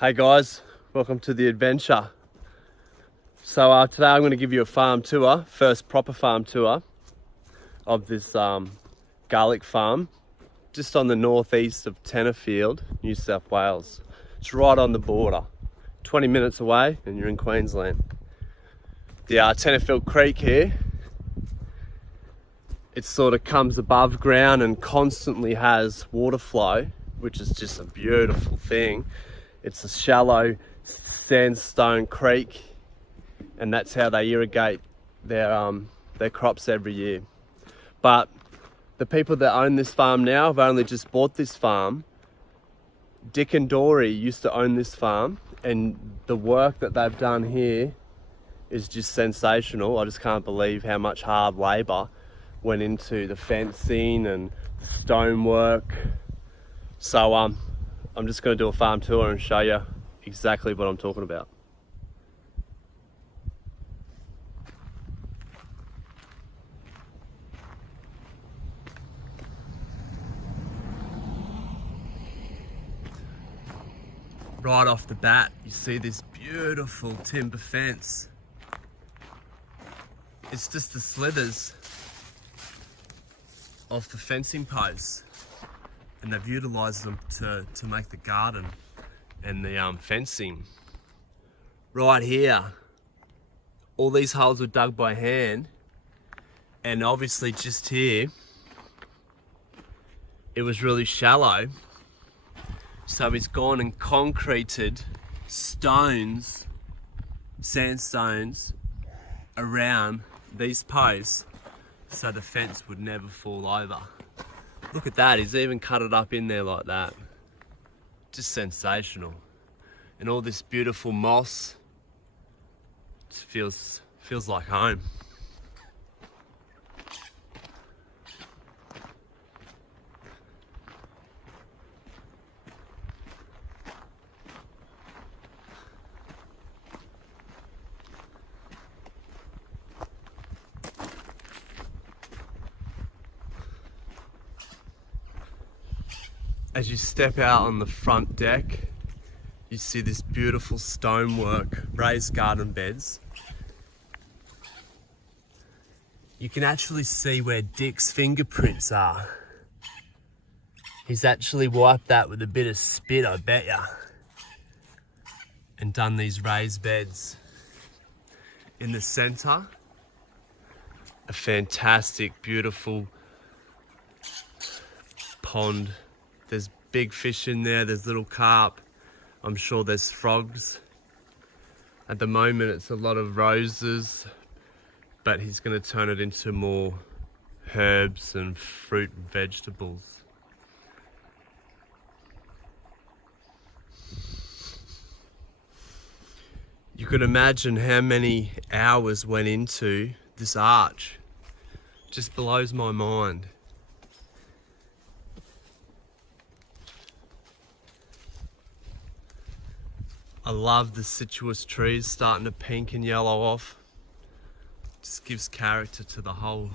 Hey guys, welcome to the adventure. So today I'm going to give you a farm tour, first proper farm tour of this garlic farm, just on the northeast of Tenterfield, New South Wales. It's right on the border, 20 minutes away and you're in Queensland. The Tenterfield Creek here, it sort of comes above ground and constantly has water flow, which is just a beautiful thing. It's a shallow sandstone creek, and that's how they irrigate their crops every year. But the people that own this farm now have only just bought this farm. Dick and Dory used to own this farm, and the work that they've done here is just sensational. I just can't believe how much hard labour went into the fencing and the stonework. So I'm just going to do a farm tour and show you exactly what I'm talking about. Right off the bat, you see this beautiful timber fence. It's just the slithers off the fencing posts, and they've utilised them to make the garden and the fencing. Right here, all these holes were dug by hand, and obviously just here, it was really shallow. So he's gone and concreted stones, sandstones, around these posts so the fence would never fall over. Look at that, he's even cut it up in there like that. Just sensational. And all this beautiful moss, just feels like home. As you step out on the front deck, you see this beautiful stonework, raised garden beds. You can actually see where Dick's fingerprints are. He's actually wiped that with a bit of spit, I bet ya, and done these raised beds. In the centre, a fantastic, beautiful pond. There's big fish in there, there's little carp. I'm sure there's frogs. At the moment it's a lot of roses, but he's going to turn it into more herbs and fruit and vegetables. You could imagine how many hours went into this arch. Just blows my mind. I love the citrus trees starting to pink and yellow off. Just gives character to the whole.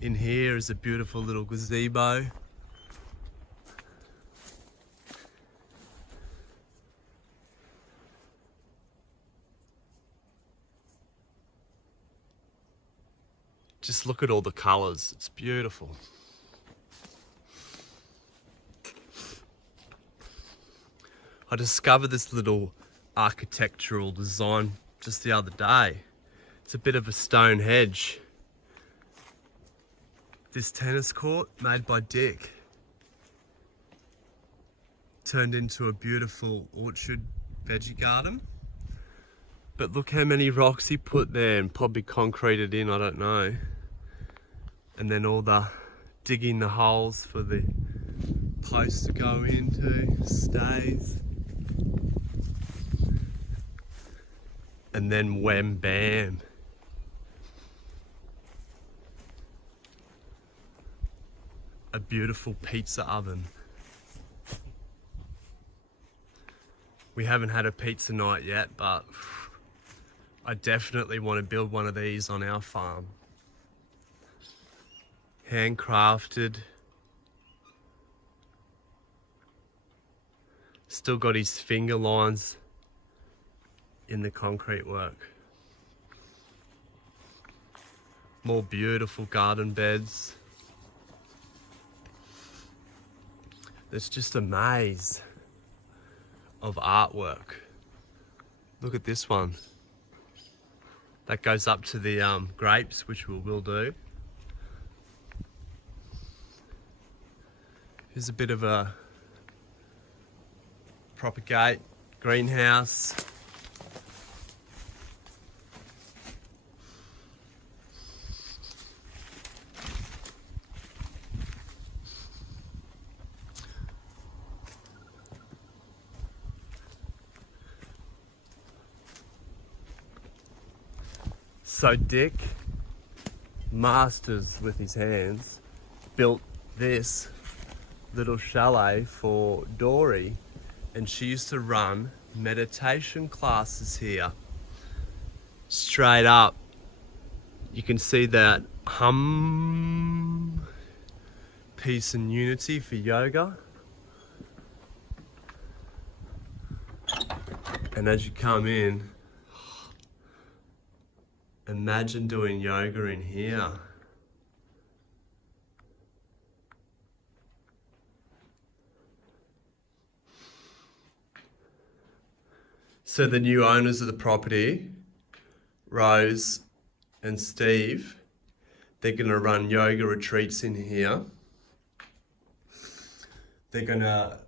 In here is a beautiful little gazebo. Just look at all the colours, it's beautiful. I discovered this little architectural design just the other day. It's a bit of a stone hedge. This tennis court made by Dick turned into a beautiful orchard veggie garden. But look how many rocks he put there and probably concreted in, I don't know. And then all the digging the holes for the posts to go into, stays. And then wham bam. A beautiful pizza oven. We haven't had a pizza night yet, but I definitely want to build one of these on our farm. Handcrafted. Still got his finger lines in the concrete work. More beautiful garden beds. There's just a maze of artwork. Look at this one. That goes up to the grapes, which we will do. Here's a bit of a propagate greenhouse. So Dick, masters with his hands, built this little chalet for Dory, and she used to run meditation classes here. Straight up, you can see that hum, peace and unity for yoga. And as you come in, imagine doing yoga in here. So the new owners of the property, Rose and Steve, they're going to run yoga retreats in here. They're going to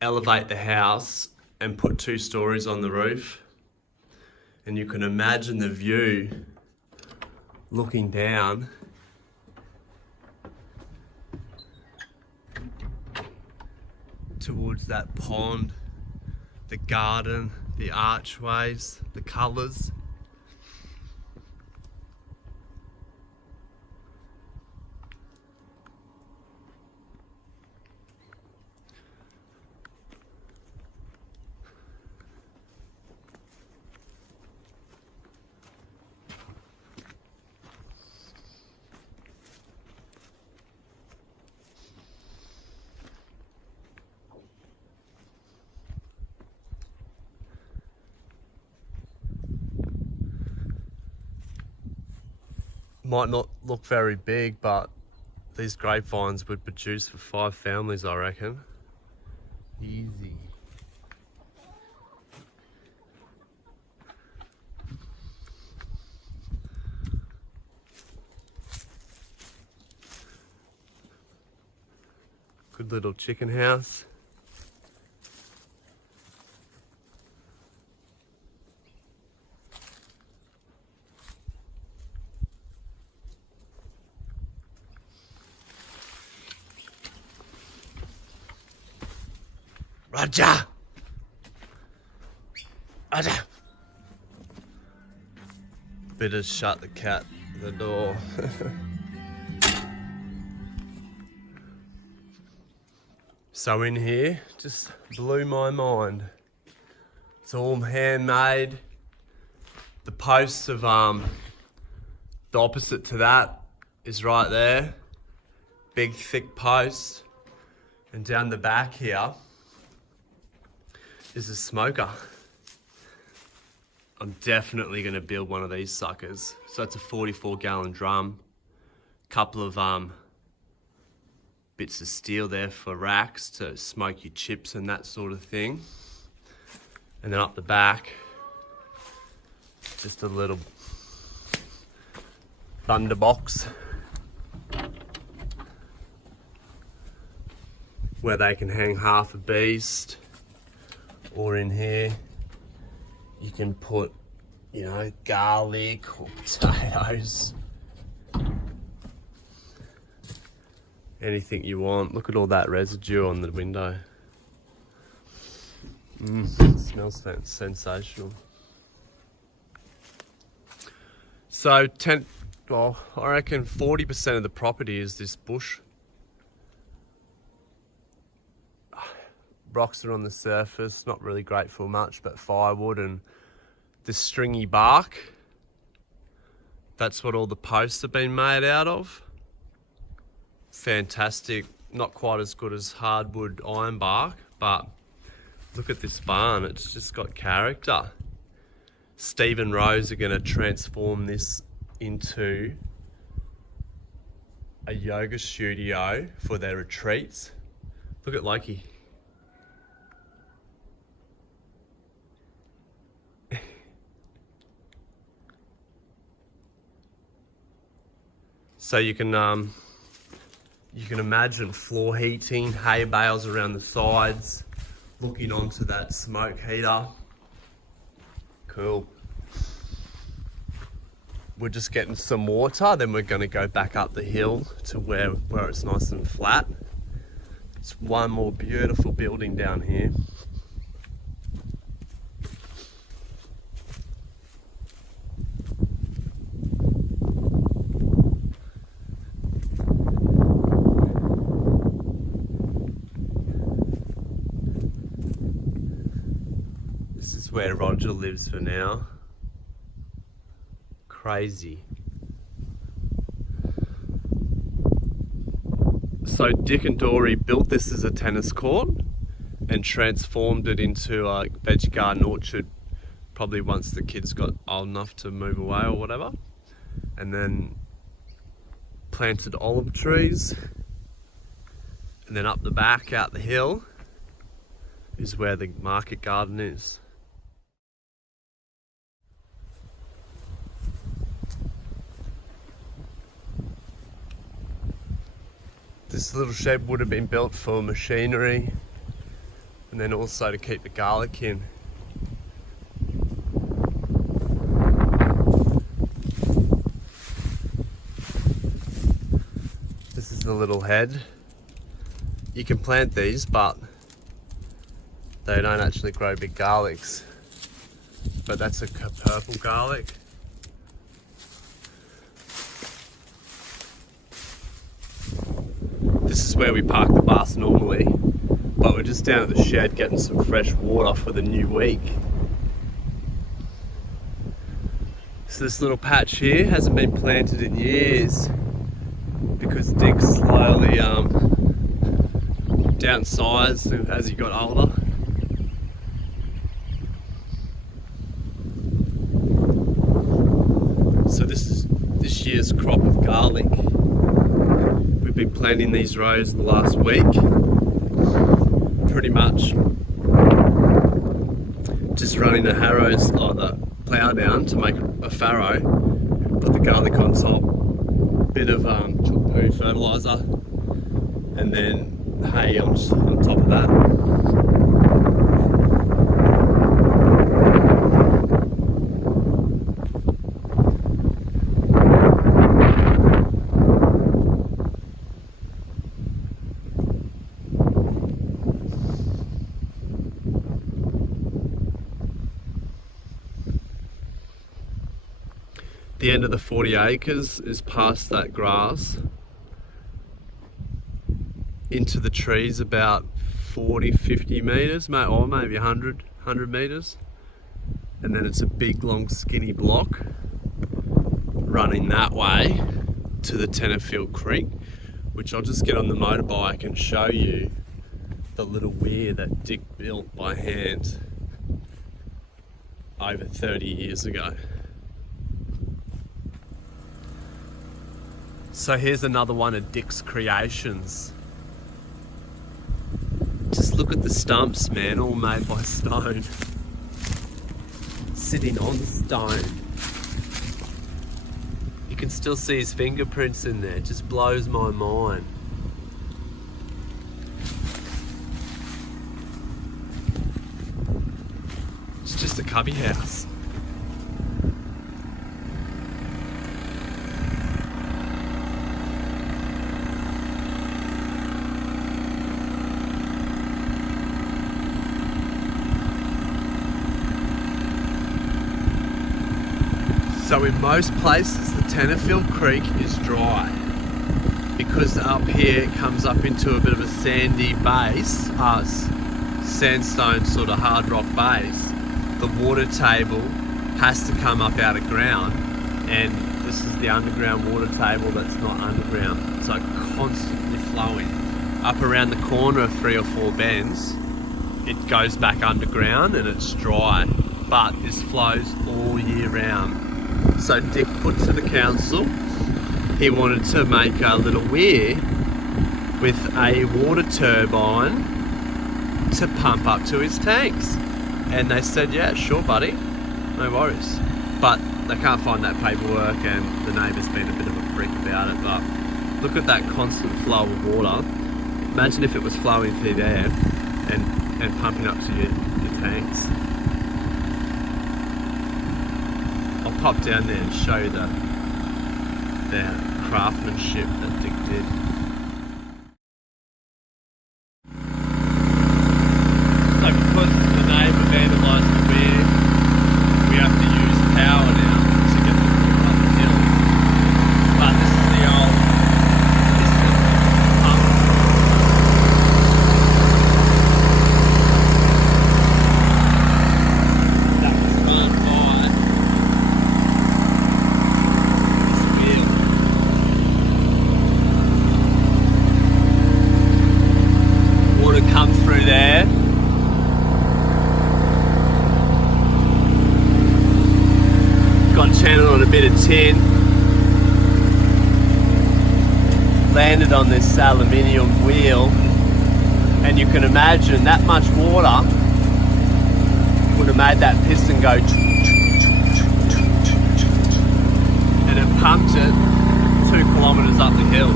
elevate the house and put 2 stories on the roof. And you can imagine the view looking down towards that pond, the garden, the archways, the colours. Might not look very big, but these grapevines would produce for 5 families, I reckon. Easy. Good little chicken house. Roger! Roger! Better shut the cat the door. So in here, just blew my mind. It's all handmade. The posts of the opposite to that is right there. Big thick post. And down the back here is a smoker. I'm definitely gonna build one of these suckers. So it's a 44-gallon drum. Couple of bits of steel there for racks to smoke your chips and that sort of thing. And then up the back, just a little thunder box where they can hang half a beast. Or in here, you can put, you know, garlic or potatoes. Anything you want. Look at all that residue on the window. It smells sensational. So I reckon 40% of the property is this bush. Rocks are on the surface, not really great for much, but firewood and this stringy bark. That's what all the posts have been made out of. Fantastic not quite as good as hardwood ironbark, but look at this barn, it's just got character. Steve and Rose are going to transform this into a yoga studio for their retreats. Look at Loki. So you can imagine floor heating, hay bales around the sides, looking onto that smoke heater. Cool. We're just getting some water, then we're going to go back up the hill to where it's nice and flat. It's one more beautiful building down here. This is where Roger lives for now. Crazy. So Dick and Dory built this as a tennis court and transformed it into a veg garden orchard, probably once the kids got old enough to move away or whatever, and then planted olive trees, and then up the back out the hill is where the market garden is. This little shed would have been built for machinery and then also to keep the garlic in. This is the little head. You can plant these, but they don't actually grow big garlics. But that's a purple garlic. This is where we park the bus normally, but we're just down at the shed getting some fresh water for the new week. So this little patch here hasn't been planted in years because Dick slowly downsized as he got older. So this is this year's crop of garlic. We've been planting these rows the last week. Pretty much just running the harrows or the plough down to make a farrow. Put the garlic on top, bit of chook poo fertiliser, and then hay on top of that. The end of the 40 acres is past that grass into the trees about 40-50 metres, or maybe 100 metres, and then it's a big long skinny block running that way to the Tennerfield Creek, which I'll just get on the motorbike and show you the little weir that Dick built by hand over 30 years ago. So here's another one of Dick's creations. Just look at the stumps, man, all made by stone. Sitting on stone. You can still see his fingerprints in there, it just blows my mind. It's just a cubby house. So in most places the Tennerfield Creek is dry because up here it comes up into a bit of a sandy base, sandstone sort of hard rock base. The water table has to come up out of ground, and this is the underground water table that's not underground, so constantly flowing. up around the corner of 3 or 4 bends, it goes back underground and it's dry. But this flows all year round. So Dick put to the council, he wanted to make a little weir with a water turbine to pump up to his tanks. And they said, yeah, sure buddy, no worries. But they can't find that paperwork and the neighbour's been a bit of a freak about it. But look at that constant flow of water. Imagine if it was flowing through there and pumping up to your tanks. I'll pop down there and show you the craftsmanship that Dick did. So because the neighbour vandalised the weir, we have to use power now to get the water up the hill. But this is the old piston pump. That was run by this wheel. Water comes through there. Got channeled on a bit of tin. Landed on this aluminium wheel. And you can imagine that much water would have made that piston go. And it pumped it 2 kilometres up the hill.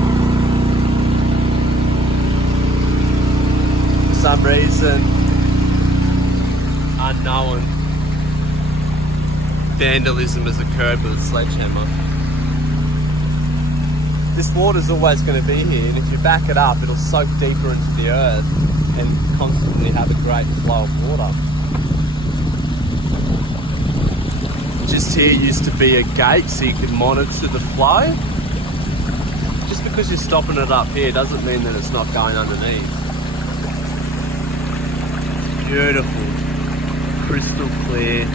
For some reason unknown, vandalism has occurred with a sledgehammer. This water's always going to be here, and if you back it up, it'll soak deeper into the earth and constantly have a great flow of water. Just here used to be a gate so you could monitor the flow. Just because you're stopping it up here doesn't mean that it's not going underneath. Beautiful, crystal clear.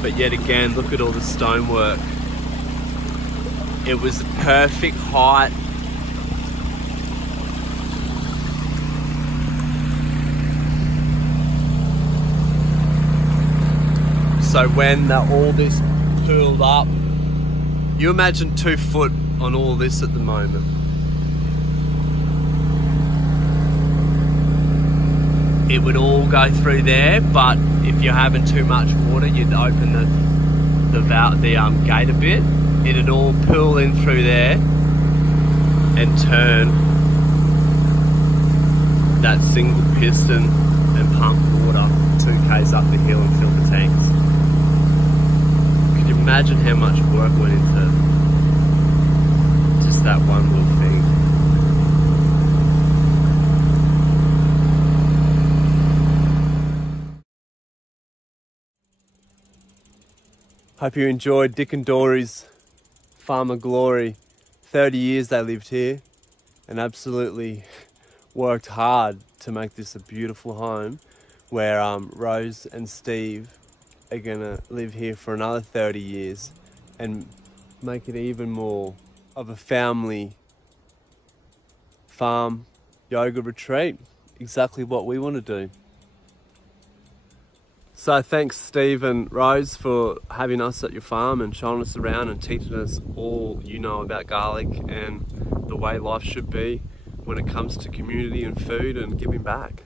But yet again, look at all the stonework. It was the perfect height. So when all this pooled up, you imagine 2 foot on all this at the moment. It would all go through there, but if you're having too much water, you'd open the gate a bit. It'd all pool in through there and turn that single piston and pump water 2 k's up the hill and fill the tanks. Could you imagine how much work went into just that one little thing? Hope you enjoyed Dick and Dory's Farm of Glory. 30 years they lived here and absolutely worked hard to make this a beautiful home where Rose and Steve are gonna live here for another 30 years and make it even more of a family farm yoga retreat. Exactly what we want to do. So thanks Steve and Rose for having us at your farm and showing us around and teaching us all you know about garlic and the way life should be when it comes to community and food and giving back.